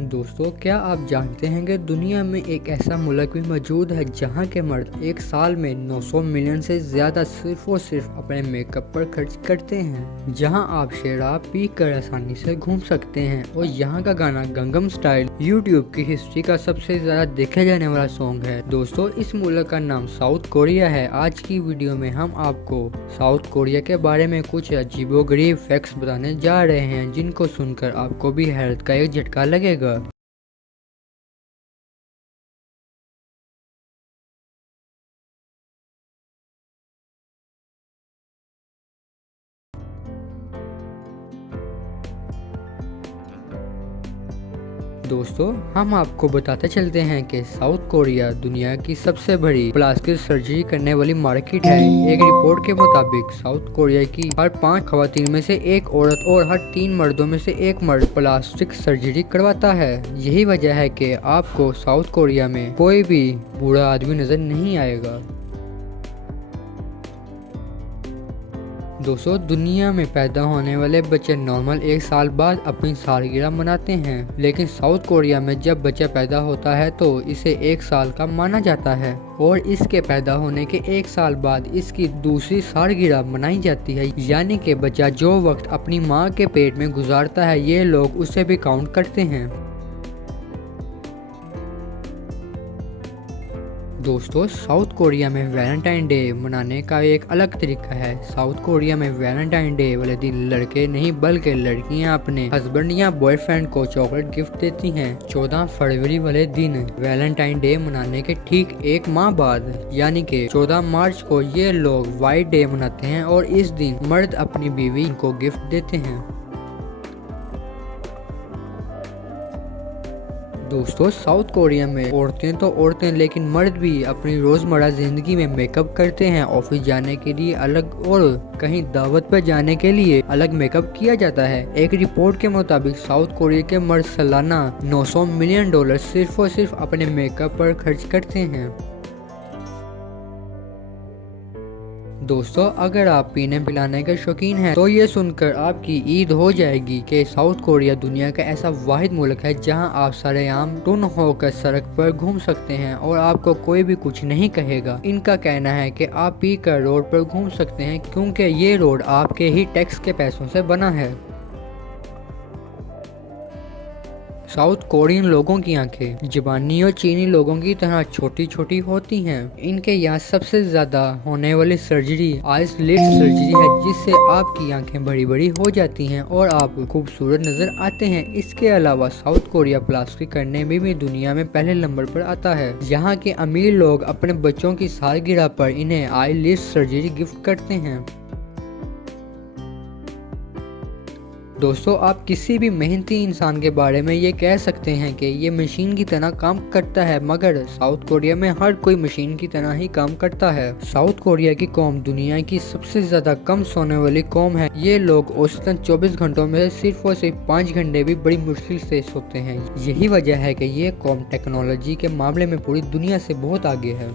दोस्तों, क्या आप जानते हैं कि दुनिया में एक ऐसा मुल्क भी मौजूद है जहां के मर्द एक साल में 900 मिलियन से ज्यादा सिर्फ और सिर्फ अपने मेकअप पर खर्च करते हैं। जहां आप शराब पी कर आसानी से घूम सकते हैं और यहां का गाना गंगम स्टाइल यूट्यूब की हिस्ट्री का सबसे ज्यादा देखे जाने वाला सॉन्ग है। दोस्तों, इस मुल्क का नाम साउथ कोरिया है। आज की वीडियो में हम आपको साउथ कोरिया के बारे में कुछ अजीबोगरीब फैक्ट्स बताने जा रहे हैं, जिनको सुनकर आपको भी हैरत का एक झटका लगेगा। दोस्तों, हम आपको बताते चलते हैं कि साउथ कोरिया दुनिया की सबसे बड़ी प्लास्टिक सर्जरी करने वाली मार्केट है। एक रिपोर्ट के मुताबिक साउथ कोरिया की हर 5 खवातीन में से एक औरत और हर 3 मर्दों में से एक मर्द प्लास्टिक सर्जरी करवाता है। यही वजह है कि आपको साउथ कोरिया में कोई भी बूढ़ा आदमी नजर नहीं आएगा। दोस्तों, दुनिया में पैदा होने वाले बच्चे नॉर्मल एक साल बाद अपनी सालगिरह मनाते हैं, लेकिन साउथ कोरिया में जब बच्चा पैदा होता है तो इसे एक साल का माना जाता है और इसके पैदा होने के एक साल बाद इसकी दूसरी सालगिरह मनाई जाती है। यानी कि बच्चा जो वक्त अपनी माँ के पेट में गुजारता है, ये लोग उसे भी काउंट करते हैं। दोस्तों, साउथ कोरिया में वैलेंटाइन डे मनाने का एक अलग तरीका है। साउथ कोरिया में वैलेंटाइन डे वाले दिन लड़के नहीं बल्कि लड़कियां अपने हस्बैंड या बॉयफ्रेंड को चॉकलेट गिफ्ट देती हैं। 14 फरवरी वाले दिन वैलेंटाइन डे मनाने के ठीक एक माह बाद यानी कि 14 मार्च को ये लोग व्हाइट डे मनाते हैं और इस दिन मर्द अपनी बीवी को गिफ्ट देते हैं। दोस्तों, साउथ कोरिया में औरतें तो औरतें लेकिन मर्द भी अपनी रोजमर्रा जिंदगी में मेकअप करते हैं। ऑफिस जाने के लिए अलग और कहीं दावत पर जाने के लिए अलग मेकअप किया जाता है। एक रिपोर्ट के मुताबिक साउथ कोरिया के मर्द सालाना 900 मिलियन डॉलर सिर्फ और सिर्फ अपने मेकअप पर खर्च करते हैं। दोस्तों, अगर आप पीने पिलाने के शौकीन हैं तो ये सुनकर आपकी ईद हो जाएगी कि साउथ कोरिया दुनिया का ऐसा वाहिद मुल्क है जहां आप सरेआम टुन होकर सड़क पर घूम सकते हैं और आपको कोई भी कुछ नहीं कहेगा। इनका कहना है कि आप पी कर रोड पर घूम सकते हैं क्योंकि ये रोड आपके ही टैक्स के पैसों से बना है। साउथ कोरियन लोगों की आंखें जापानी और चीनी लोगों की तरह छोटी छोटी होती हैं। इनके यहाँ सबसे ज्यादा होने वाली सर्जरी आइस लिड सर्जरी है, जिससे आपकी आंखें बड़ी बड़ी हो जाती हैं और आप खूबसूरत नजर आते हैं। इसके अलावा साउथ कोरिया प्लास्टिक करने में भी दुनिया में पहले नंबर पर आता है। यहाँ के अमीर लोग अपने बच्चों की सालगिरह पर इन्हें आई लिड सर्जरी गिफ्ट करते हैं। दोस्तों, आप किसी भी मेहनती इंसान के बारे में ये कह सकते हैं कि ये मशीन की तरह काम करता है, मगर साउथ कोरिया में हर कोई मशीन की तरह ही काम करता है। साउथ कोरिया की कौम दुनिया की सबसे ज्यादा कम सोने वाली कौम है। ये लोग औसतन 24 घंटों में सिर्फ और सिर्फ 5 घंटे भी बड़ी मुश्किल से सोते हैं। यही वजह है कि ये कौम टेक्नोलॉजी के मामले में पूरी दुनिया से बहुत आगे है।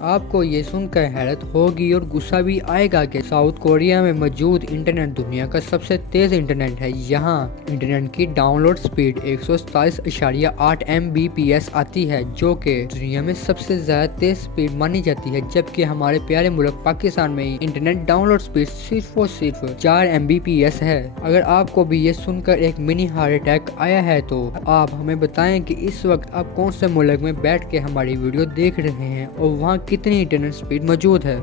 आपको ये सुनकर हैरत होगी और गुस्सा भी आएगा कि साउथ कोरिया में मौजूद इंटरनेट दुनिया का सबसे तेज इंटरनेट है। यहाँ इंटरनेट की डाउनलोड स्पीड 127.8 Mbps आती है, जो कि दुनिया में सबसे ज्यादा तेज स्पीड मानी जाती है। जबकि हमारे प्यारे मुल्क पाकिस्तान में इंटरनेट डाउनलोड स्पीड सिर्फ और सिर्फ 4 Mbps है। अगर आपको भी ये सुनकर एक मिनी हार्ट अटैक आया है तो आप हमें बताएं कि इस वक्त आप कौन से मुल्क में बैठ के हमारी वीडियो देख रहे हैं और वहाँ कितनी इंटरनेट स्पीड मौजूद है।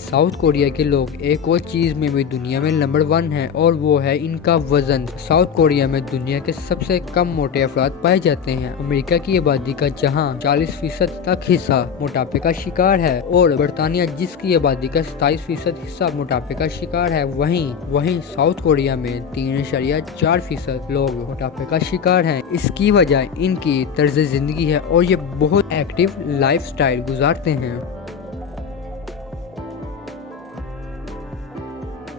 साउथ कोरिया के लोग एक और चीज में भी दुनिया में नंबर 1 है और वो है इनका वजन। साउथ कोरिया में दुनिया के सबसे कम मोटे अफराद पाए जाते हैं। अमेरिका की आबादी का जहां 40% तक हिस्सा मोटापे का शिकार है और बर्तानिया जिसकी आबादी का 27% हिस्सा मोटापे का शिकार है, वहीं साउथ कोरिया में 3.4% लोग मोटापे का शिकार हैं। इसकी वजह इनकी तर्ज जिंदगी है और ये बहुत एक्टिव लाइफस्टाइल गुजारते हैं।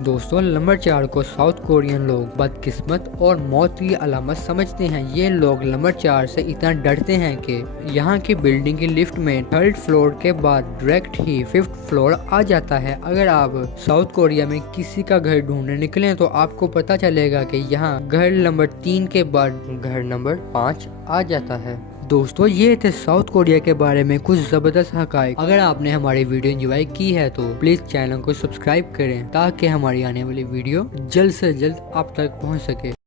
दोस्तों नंबर 4 को साउथ कोरियन लोग बदकिस्मत और मौत की अलामत समझते हैं। ये लोग नंबर 4 से इतना डरते हैं कि यहाँ की बिल्डिंग की लिफ्ट में 3rd फ्लोर के बाद डायरेक्ट ही 5th फ्लोर आ जाता है। अगर आप साउथ कोरिया में किसी का घर ढूंढने निकले तो आपको पता चलेगा कि यहाँ घर नंबर 3 के बाद घर नंबर 5 आ जाता है। दोस्तों ये थे साउथ कोरिया के बारे में कुछ जबरदस्त हकायक। अगर आपने हमारी वीडियो एंजॉय की है तो प्लीज चैनल को सब्सक्राइब करें ताकि हमारी आने वाली वीडियो जल्द से जल्द आप तक पहुंच सके।